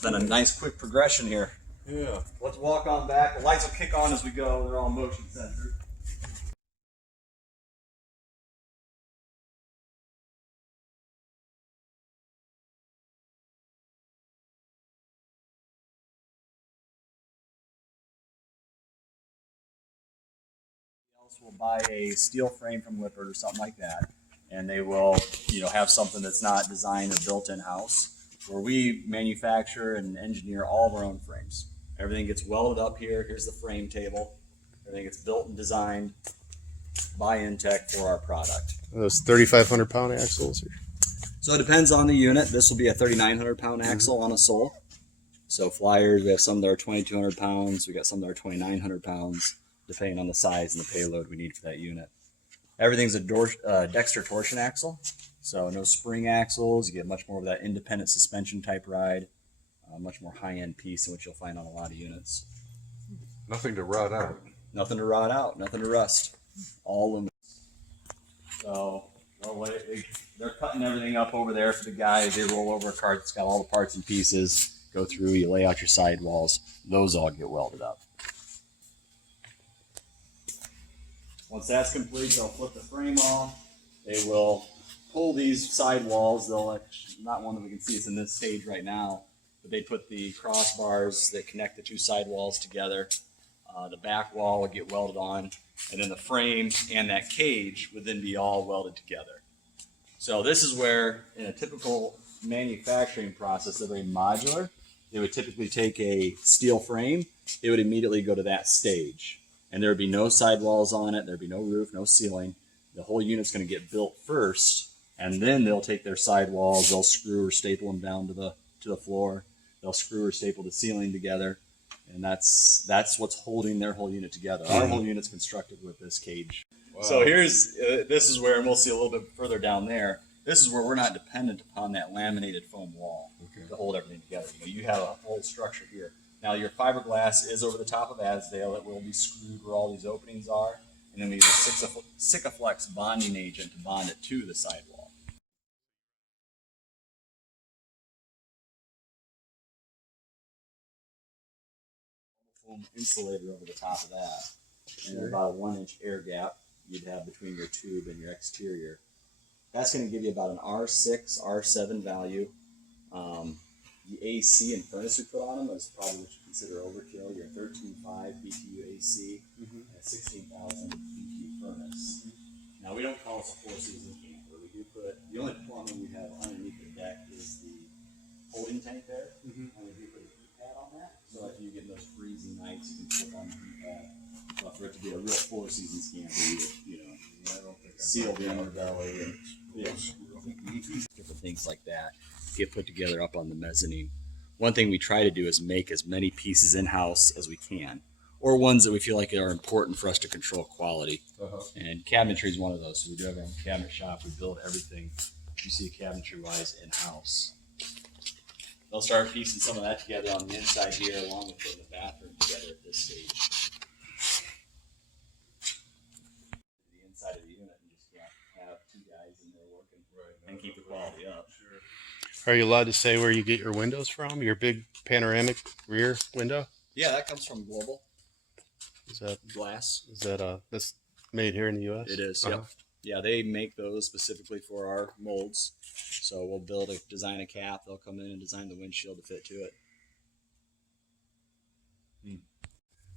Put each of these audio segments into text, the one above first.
It's been a nice quick progression here. Yeah. Let's walk on back. The lights will kick on as we go. They're all motion censored. Will buy a steel frame from Lippert or something like that, and they will, have something that's not designed or built in house. Where we manufacture and engineer all of our own frames. Everything gets welded up here. Here's the frame table. Everything gets built and designed by inTech for our product. Those 3,500 pound axles. So it depends on the unit. This will be a 3,900 pound axle on a sole. So flyers, we have some that are 2,200 pounds. We got some that are 2,900 pounds. Depending on the size and the payload we need for that unit. Everything's a Dexter torsion axle, so no spring axles. You get much more of that independent suspension type ride, much more high-end piece than what you'll find on a lot of units. Nothing to rot out. Nothing to rot out, nothing to rust. All aluminum. So they're cutting everything up over there for the guys. They roll over a cart that's got all the parts and pieces, go through, you lay out your sidewalls. Those all get welded up. Once that's complete, they'll flip the frame off. They will pull these sidewalls. They'll not one that we can see. It's in this stage right now, but they put the crossbars that connect the two sidewalls together. The back wall would get welded on, and then the frame and that cage would then be all welded together. So this is where, in a typical manufacturing process, they're very modular. They would typically take a steel frame. They would immediately go to that stage. And there would be no sidewalls on it. There'd be no roof, no ceiling. The whole unit's going to get built first, and then they'll take their sidewalls. They'll screw or staple them down to the floor. They'll screw or staple the ceiling together, and that's what's holding their whole unit together. Our whole unit's constructed with this cage. Wow. So this is where, and we'll see a little bit further down there. This is where we're not dependent upon that laminated foam wall to hold everything together. You have a whole structure here. Now your fiberglass is over the top of Asdale. It will be screwed where all these openings are, and then we use a Sikaflex bonding agent to bond it to the sidewall. Foam insulator over the top of that, and about a 1-inch air gap you'd have between your tube and your exterior. That's going to give you about an R6, R7 value. The AC and furnace we put on them is probably what you consider overkill. Your 13.5 BTU AC and a 16,000 BTU furnace. Now we don't call this a 4-season camper. We do put, the only plumbing we have underneath the deck is the holding tank there. And we do put a heat pad on that. So if you get those freezing nights, you can flip on the heat pad. But for it to be a real 4-season camper, seal the underbelly and different things like that get put together up on the mezzanine. One thing we try to do is make as many pieces in-house as we can, or ones that we feel like are important for us to control quality. And cabinetry is one of those. So we do have our own cabinet shop. We build everything you see cabinetry-wise in-house. They'll start piecing some of that together on the inside here, along with putting the bathroom together at this stage. The inside of the unit, and just have two guys in there working and keep the quality up. Are you allowed to say where you get your windows from? Your big panoramic rear window? Yeah, that comes from Global. Is that glass? Is that that's made here in the U.S.? It is. Yep. Yeah, they make those specifically for our molds. So we'll design a cap. They'll come in and design the windshield to fit to it.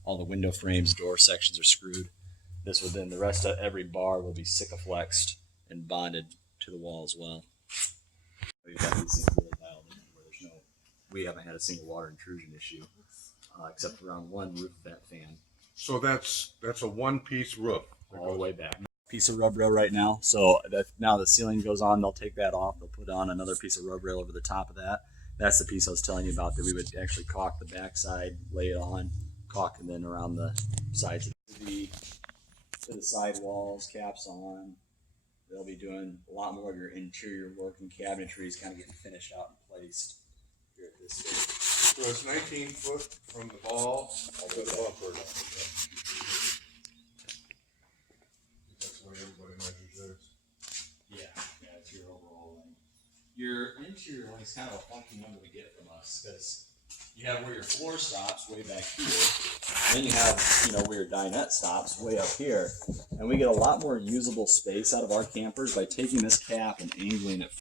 All the window frames, door sections are screwed. This will then, the rest of every bar will be Sikaflexed and bonded to the wall as well. We've got these things really dialed in where we haven't had a single water intrusion issue, except for around one roof vent fan. So that's a one-piece roof. All the way back. Piece of rub rail right now. So now the ceiling goes on, they'll take that off. They'll put on another piece of rub rail over the top of that. That's the piece I was telling you about that we would actually caulk the backside, lay it on, caulk, and then around the sides of the sidewalls, caps on. They'll be doing a lot more of your interior work and cabinetry is kind of getting finished out and placed here at this stage. So it's 19 foot from the ball to the bumper. That's the way everybody measures theirs. Yeah, it's your overall length. Your interior length is kind of a funky number to get from us because you have where your floor stops way back here. Then you have, you know, where your dinette stops way up here. And we get a lot more usable space out of our campers by taking this cap and angling it